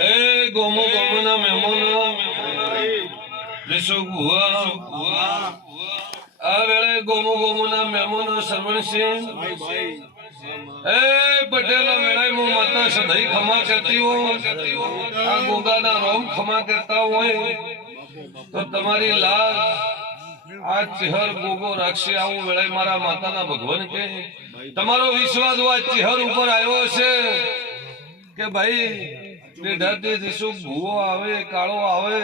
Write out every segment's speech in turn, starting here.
એ ગોમો ગોમના મહેમાનો દેશો ગુવા આ વેળે ગોમો ગોમના મહેમાનો સરવણસિંહ એ પટેલો વેળે હું માતા સદાઈ ખમા કરતી હું આ ગોગાના રોમ ખમા કરતા હોય તો તમારી લાજ આ ચહેર ગોગો રાખશે આવું વેળે મારા માતાના ભગવાન કે તમારો વિશ્વાસ આ ચહેર ઉપર આવ્યો છે કે ભાઈ નિઢાતી દિશુ ભૂવો આવે કાળો આવે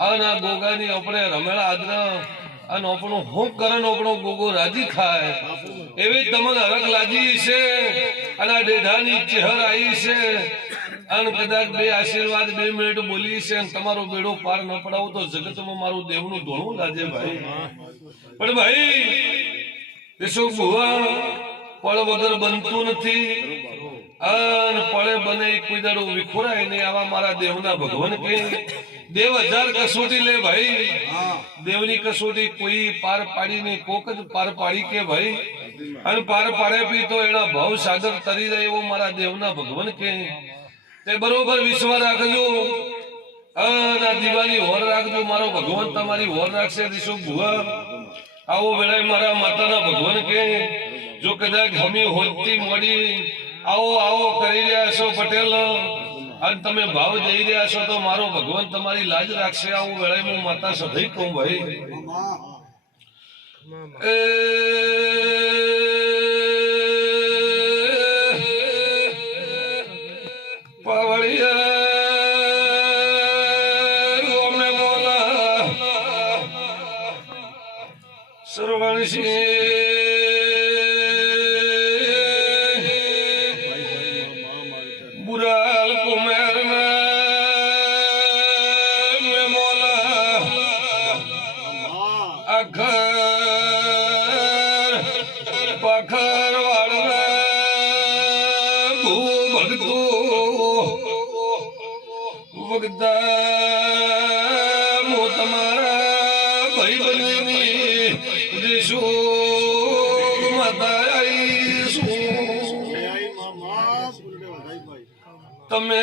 અને આ ગોગાની આપણે રમેલા આદરા અને આપણું હું કરન આપણો ગોગો રાજી થાય એવી તમને હરક લાજી છે અને આ ડેઢાની ચહેર આવી છે અને કદાચ બે આશીર્વાદ 2 મિનિટ બોલી છે અને તમારો બેડો પાર ન પડાવો તો જગતમાં મારું દેવનું ધોળું લાગે ભાઈ પણ ભાઈ દેશો ભુવા પળ વગર બનતું નથી અને પળે બને કોઈ દાડો વિખોરાય નહીં આવા મારા દેવના ભગવાન કે દેવ 1000 કસોટી લે ભાઈ દેવની કસોટી કોઈ પાર પાડી નહીં કોક જ પાર પાડી કે ભાઈ અને પાર પાડે પી તો એના ભાવ સાગર તરી જાય એવો મારા દેવના ભગવાન કે તે બરોબર વિશ્વાસ રાખજો અને દિવાળી હોર રાખજો મારો ભગવાન તમારી હોર રાખશે દિશો ભુવા આવો વેળાએ મારા માતાના ભગવાન કે જો કદાચ હમી હોતી મોડી આવો આવો કરી રહ્યા છો પટેલ અને તમે ભાવ જઈ રહ્યા છો તો મારો ભગવાન તમારી લાજ રાખશે આવું વેળાએ હું માતા સદાઈ કહું ભાઈ बुराल कुमेर में मोला अखर पखर वाला भू भगतो वगदा मो तुम्हारा भाई बनी दिशो તમે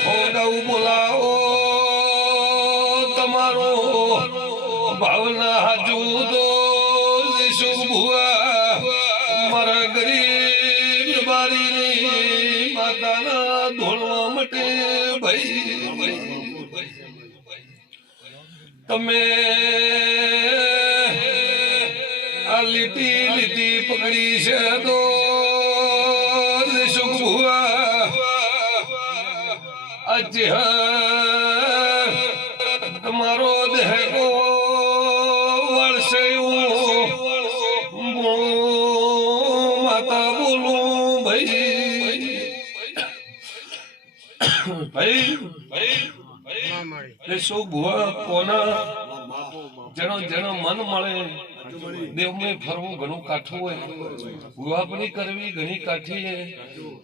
હોગાઉ બોલાવો તમારો ભાવના હાજુ તો દિશુ ભુવા મારા ગરીબ બારીની માતાના ધોળવા માટે ભાઈ તમે આ લીટી લીટી પકડી છે તો તમારો દેહો વળશે માતા બોલું ભાઈ ભાઈ શું ભુવા કોના જેનો જેનો મન મળે દેવમાં ફરવું ઘણું કાઠું હોય ભુવાપણી કરવી ઘણી કાઠી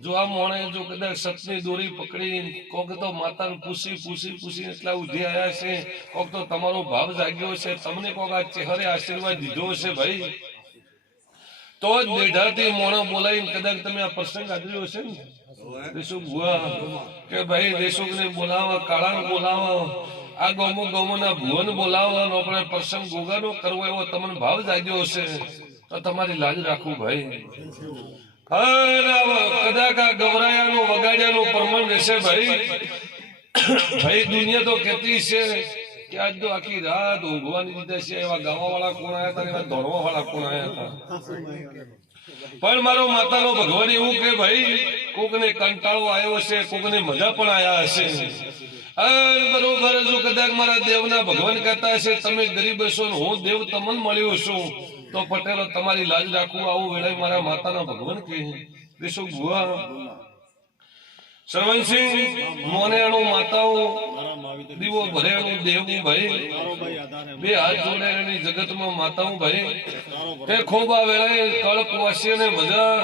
જો આ મોણે જો કદાચ સતની દોરી પકડી કોક તો માતાને પૂછી એટલા ઉધી આવ્યા છે કોક તો તમારો ભાવ જાગ્યો છે તમને કોક આ ચહેરે આશીર્વાદ દીધો છે ભાઈ તો જ દેઢાથી મોણો બોલાવીને કદાચ તમે આ પ્રસંગ આદર્યો છે ને દેશો ભુવા કે ભાઈ દેશોને બોલાવા કાળાને બોલાવા આ ગોમો ગોમોના ભુવન બોલાવવાનો આપણે પ્રસંગ ગોગાનો કરવો એવો તમને ભાવ જાગ્યો હશે તો તમારી લાજ રાખવું ભાઈ કદાચ આ ગવરાયાનું વગાડ્યાનું પ્રમાણ રહેશે ભાઈ ભાઈ દુનિયા તો કહેતી છે કે આજ તો આખી રાત ઊંઘવાની દીધા છે એવા ગાવા વાળા કોણ આવ્યા હતા એવા દોડવા વાળા કોણ આવ્યા હતા પણ મારો માતાનો ભગવાન એવું કે ભાઈ કોકને કંટાળો આવ્યો છે કોકને મજા પણ આયા હશે બરોબર જો કદાચ મારા દેવના ભગવાન કહેતા હશે તમે ગરીબ હશો ને હું દેવ તમને મળ્યો છું તો પટેલો તમારી લાજ રાખવું આવું વેળાએ મારા માતાના ભગવાન કે દેશો ભુવા સરવણસિંહ મોનેણું માતાઓ દીવો ભરેણું દેવની ભાઈ બે હાથ જોડે જગતમાં માતાઓ ભાઈ તે ખૂબ આ વેળાએ કળકવાસી ને મજા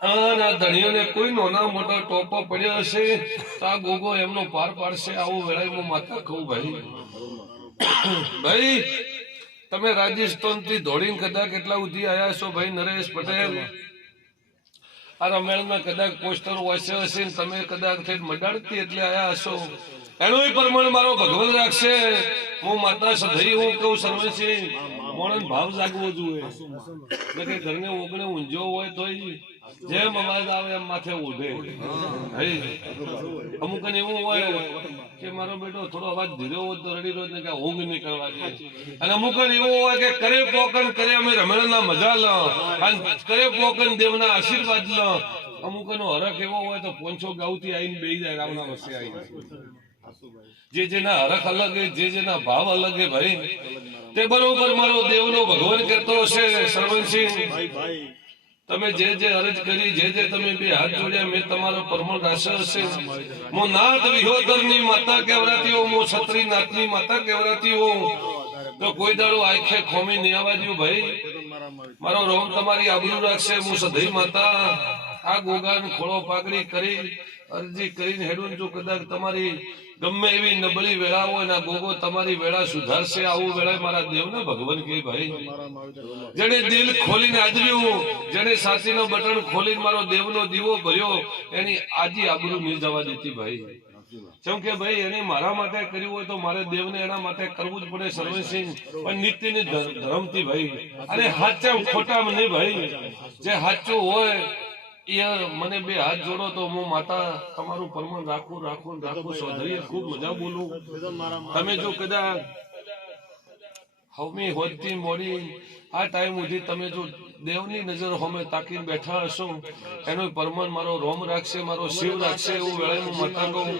આ ધણીઓને કોઈ નાના મોટો ટોપો પડ્યો હશે તો આ ગોગો એમનો પાર પાડશે આવું વેળાએ હું માતા કહું ભાઈ ભાઈ તમે રાજસ્થાન થી દોડીને કદાચ કેટલા ઉધી આવ્યા છો ભાઈ નરેશ પટેલ આ રમેણમાં કદાચ પોસ્ટર વાંચ્યો હશે ને તમે કદાચ થઈ મડાડતી એટલે આયા હશો એનું પ્રમાણ મારો ભગવાન રાખશે હું માતા સધઈ હું કહું સર્વસિંહ મોણન ભાવ જાગવો જોઈએ એટલે કે ઘરને ઓગણે ઊંઝો હોય તોય જેમ અવાજ આવે એમ માથે ઉઠે અમુક એવું હોય કે મારો બેટો થોડો અવાજ ધીરો હોય તો રડી રોજ ને કે ઊંઘ નહીં કરવા દે અને અમુક એવું હોય કે કરે પોકન કરે અમે રમેણના મજા લો અને કરે પોકન દેવના આશીર્વાદ લો અમુક નો હરખ એવો હોય તો પોંચો ગાઉથી આવીને બેહી જાય રામના વસે આવીને જે જેના હરખ અલગ જે જેના ભાવ અલગ હે ભાઈ તે બરોબર મારો દેવનો ભગવાન કહેતો હશે સરવણસિંહ તમે જે જે અરજ કરી જે તમે બે હાથ જોડ્યા મેં તમારો પરમણ રાખ્યો હશે હું નાથ વિહોતરની માતા કહેવરાતી હોઉં હું છત્રી નાથની માતા કહેવરાતી હોઉં તો કોઈ દાડો આંખે ખોમી નહીં આવવા દઉં ભાઈ મારો રોમ તમારી આબરૂ રાખશે હું સધઈ માતા આ ગોગાન ખોળો પાકડી કરી અરજી કરીને હેડું જો કદાચ તમારી ગમે એવી નબળી વેળા હોય ને ગોગો તમારી વેળા સુધારશે આવું વેળા મારા દેવને ભગવાન કે ભાઈ જેને દિલ ખોલીને આદર્યું જેને સાચીનો બટન ખોલીને મારો દેવનો દીવો ભર્યો એની આજી આબરૂ નહીં જવા દેતી ભાઈ કેમ કે ભાઈ એને મારા માટે કર્યું હોય તો મારે દેવને એના માટે કરવું જ પડે સર્વસિંહ પણ નિત્યની ધર્મથી ભાઈ અને હાચા ખોટા નહીં ભાઈ જે સાચું હોય મને બે હાથ જોડો તો હું માતા તમારું પરમાન રાખું ચૌધરી ખૂબ મજા બોલું તમે જો કદાચ હવમી હોદથી મોડી આ ટાઈમ સુધી તમે જો દેવની નજર હોમે તાકીને બેઠા હશો એનો પરમાન મારો રોમ રાખશે મારો શિવ રાખશે એવું વેળે હું માતા કહું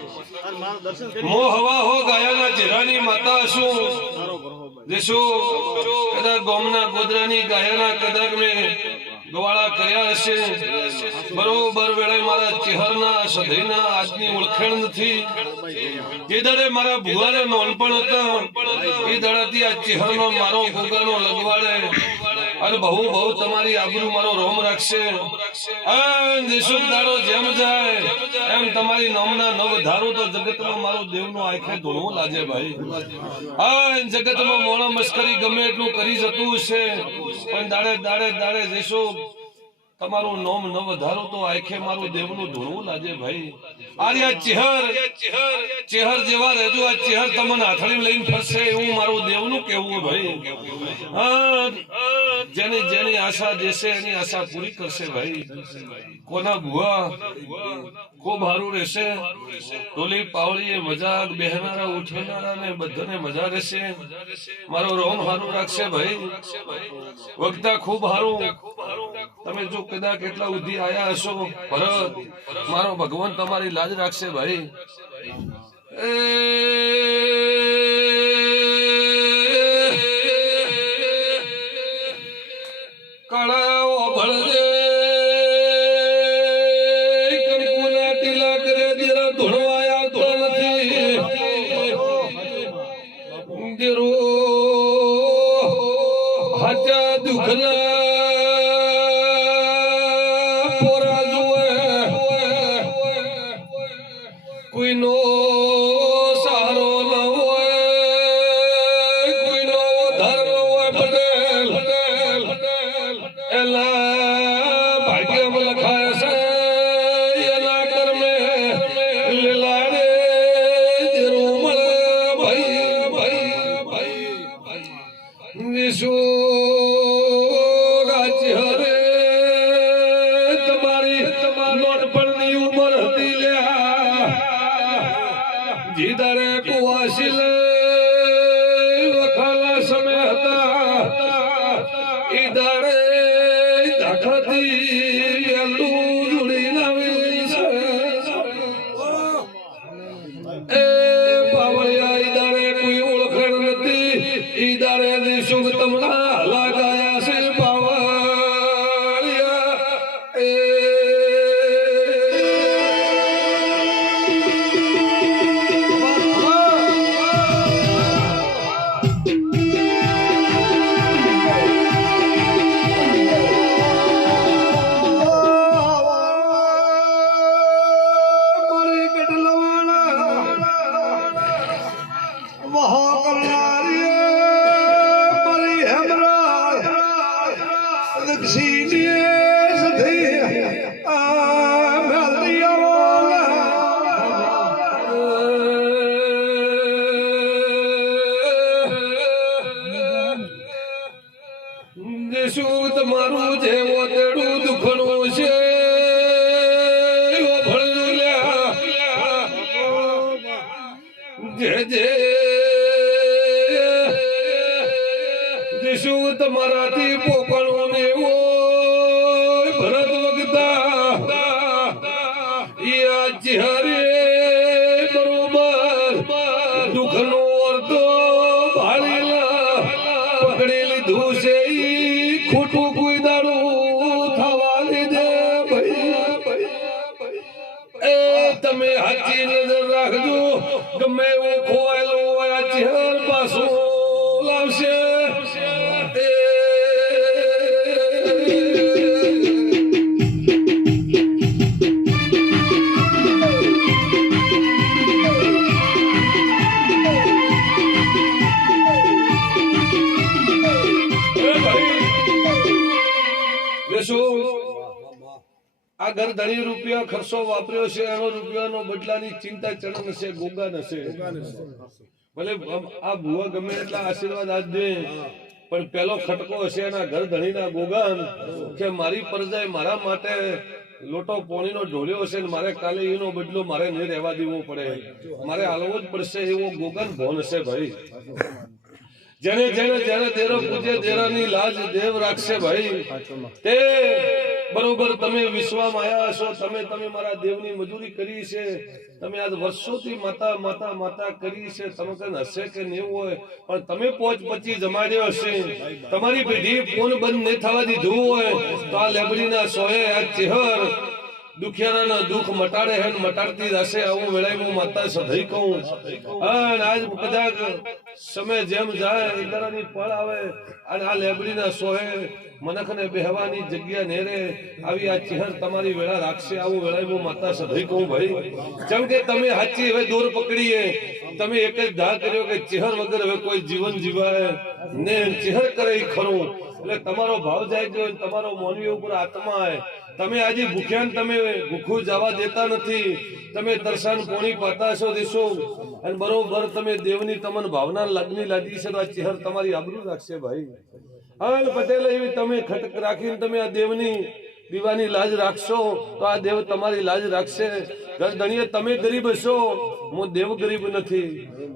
મો હવા હો ગાયાના ચહેરાની માતા હશું દેશો કદાચ ગોમના ગોદરાની ગાયાના કદાચ મેં ગવાળા કર્યા હશે બરોબર વેળે મારા ચહેરના સધઈના આજની ઓળખાણ નથી જે દાડે મારા ભુવાને નોનપણ હતા એ દાડાથી આ ચહેરનો મારો ગોગાનો લગવાડે અને બહુ તમારી આબરૂ મારો રોમ રાખશે દેશો દાડો જેમ જાય એમ તમારી નામના ન વધારો તો જગતમાં મારો દેવનો આંખે ધોળવો લાગે ભાઈ જગતમાં મોણા મસ્કરી ગમે એટલું કરી જતું હશે પણ દાડે દેશો તમારું નામ ન વધારો તો આંખે મારું દેવનું ધોળવું લાગે ભાઈ આર્યા ચેહર જેવા રહેજો આ ચેહર તમને હાથળી લઈને ફરશે એવું મારું દેવનું કહેવું ભાઈ જેની આશા દેશે એની આશા પૂરી કરશે ભાઈ કોના ભુવા ખૂબ સારું રહેશે ટોલી પાવળી મજાક બેહનારા ઉઠનારા ને બધાને મજા રહેશે મારો રોમ સારું રાખશે ભાઈ વક્તા ખૂબ સારું તમે જો કદાચ કેટલા ઉધી આયા હશો ભરત મારો ભગવાન તમારી લાજ રાખશે ભાઈ કળાઓ ભળજે કંકુના ટીલા કરે દેરા ધોળવાયા ધોળ નથી દેરો હાચા દુખના કોઈનો સારો ન હોય કોઈનો ધર ન હોય પટેલ એલા ભાગ્યમાં લખાય છે એના કર્મે લીલાડે જેરું મળે ભાઈ વિશુ ગાજી હરે તમારી નોટપણની ઉંમર હતી લ્યા જીદારે કુવાસીલ વખાલા સમય હતા ઈદારે દાખતી વેલું જુડી લાવી એ પાવળિયા ઈદારે કોઈ ઓળખાણ નથી ઈદારે દેશો તમના લાગાયા છે પાવળિયા દક્ષિણ મારું જેવો તેડું દુખણું છે જે શું તમારાથી પોકણો ને એવો ભરત વગતા હરે બરોબર દુઃખનો અર્ધો ભાળેલા પકડી લીધું છે ઈ ખોટું કોઈ દાડું થવા લીધે એ તમે હાચી નજર રાખજો ગમે એવો ખોવાયેલો હોય ચહેર પાછો લાવશે આ ઘર ધણી રૂપિયા ખર્ચો વાપર્યો છે એનો રૂપિયાનો બદલાની ચિંતા ચણ નશે ગોગા નશે ભલે આ ભુવા ગમે એટલા આશીર્વાદ આજ દે પણ પેલો ખટકો હશે એના ઘર ધણીના ગોગાન કે મારી પરજાએ મારા માટે લોટો પોણીનો ઢોળ્યો હશે ને મારે કાલે એનો બદલો મારે નહીં રહેવા દેવો પડે મારે હાલવો જ પડશે એવો ગોગાન ભોન હશે ભાઈ જેને જેને જેને દેરો પૂજે દેરાની લાજ દેવ રાખશે ભાઈ તે બરોબર તમે વિશ્વમાં આવ્યા છો તમે મારા દેવની મજૂરી કરી છે તમે આજ વર્ષોથી માતા માતા માતા કરી છે તમે કઈ હશે કે નહીં હોય પણ તમે પોચ પછી જમાડ્યો હશે તમારી પેઢી ફોન બંધ નહીં થવા દીધું હોય તો આ લેબડીના સોએ આ ચહેર દુખિયાના દુઃખ મટાડે હે મટાડતી જશે આવું વેળાય હું માતા સધઈ કહું અને આજ કદાચ સમય જેમ જાય ઇન્દરાની પળ આવે અને આ લેબડીના સોહે મનખને બેહવાની જગ્યા નેરે આવી આ ચહેર તમારી વેળા રાખશે આવું વેળાય હું માતા સધઈ કહું ભાઈ જેમ કે તમે હાચી હવે દોર પકડીએ તમે એક જ ધા કર્યો કે ચહેર વગર હવે કોઈ જીવન જીવાય ને ચહેર કરે ખરું એટલે તમારો ભાવ જાય ગયો તમારો મોનવી ઉપર આત્મા હે તમે આજે ભૂખ્યાન તમે ભૂખું જવા દેતા નથી તમે તરસાન પોણી પાતા છો દેશો અને બરોબર તમે દેવની તમન ભાવના લગ્ની લાદી છે તો આ ચહેર તમારી આબરૂ રાખશે ભાઈ હાલ પટેલ એવી તમે ખટક રાખીને તમે આ દેવની દીવાની લાજ રાખશો તો આ દેવ તમારી લાજ રાખશે ધણીએ તમે ગરીબ હશો હું દેવ ગરીબ નથી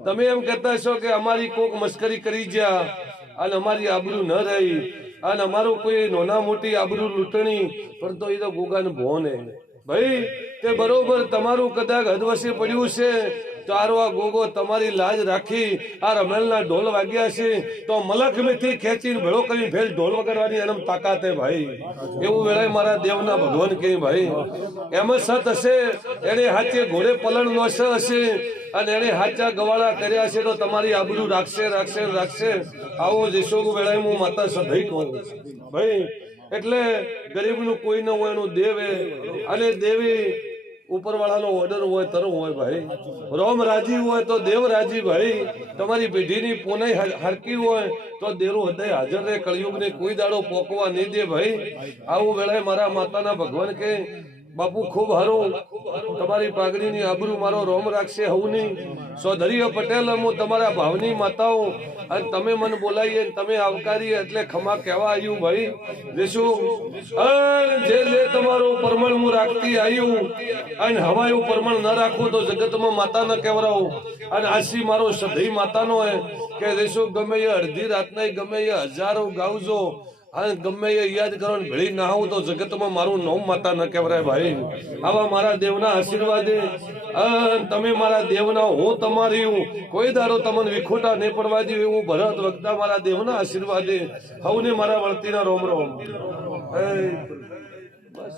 તમે એમ કહેતા છો કે અમારી કોક મસ્કરી કરી ગયા અને અમારી આબરૂ ન રહી અને અમારું કોઈ નાના મોટી આબરૂ લૂંટણી પણ તો એ તો ગોગાને ભોન હે ભાઈ તે બરોબર તમારું કદાચ હદવશે પડ્યું છે ચારો આ ગોગો તમારી લાજ રાખી આ રમેલના ઢોલ વાગ્યા છે તો મલક મેથી ખેંચીને ભેળો કરી ભેલ ઢોલ વગાડવાની એનમ તાકાત હે ભાઈ એવું વેળાએ મારા દેવના ભગવાન કહે ભાઈ એમ સત હશે એને હાચે ઘોડે પલણ નો હશે અને એને હાચા ગવાળા કર્યા છે તો તમારી આબરૂ રાખશે રાખશે રાખશે આવું જેશોગ વેળાએ હું માતા સધઈ કહું ભાઈ એટલે ગરીબનું કોઈ ન હોય એનું દેવ અને દેવી ઉપરવાળાનો ઓર્ડર હોય તરુ હોય ભાઈ રોમ રાજી હોય તો દેવ રાજી ભાઈ તમારી પેઢીની પોનાઈ હરકી હોય તો દેરું હૃદય હાજર રહે કળિયુગને કોઈ દાડો પોકવા નહીં દે ભાઈ આવું વેળાએ મારા માતાના ભગવાન કે બાપુ ખૂબ હારું તમારી પાઘડીની આબરૂ મારો રોમ રાખશે હવની ચૌધરીઓ પટેલ હું તમારા ભાવની માતાઓ અને તમે મને બોલાવીએ તમે આવકારીએ એટલે ખમા કહેવા આવ્યું ભાઈ દેશું જે જે તમારું પરમણ હું રાખતી આવ્યું અને હવાયું પરમણ ન રાખવું તો જગતમાં માતા ન કહેવરાવું અને આશી મારો સધઈ માતાનો હે કે દેશું ગમે એ અડધી રાતના ગમે એ હજારો ગાવજો અને ગમે એ યાદ કરો ને ભેળી ના આવું તો જગતમાં મારું નામ માતા ન કહેવાય ભાઈ આવા મારા દેવના આશીર્વાદે તમે મારા દેવના હું તમારી હું કોઈ દાડો તમને વિખોટા નહીં પડવા દઉં એવું ભરત વખતા મારા દેવના આશીર્વાદે હવને મારા વળતીના રોમ રોમ બસ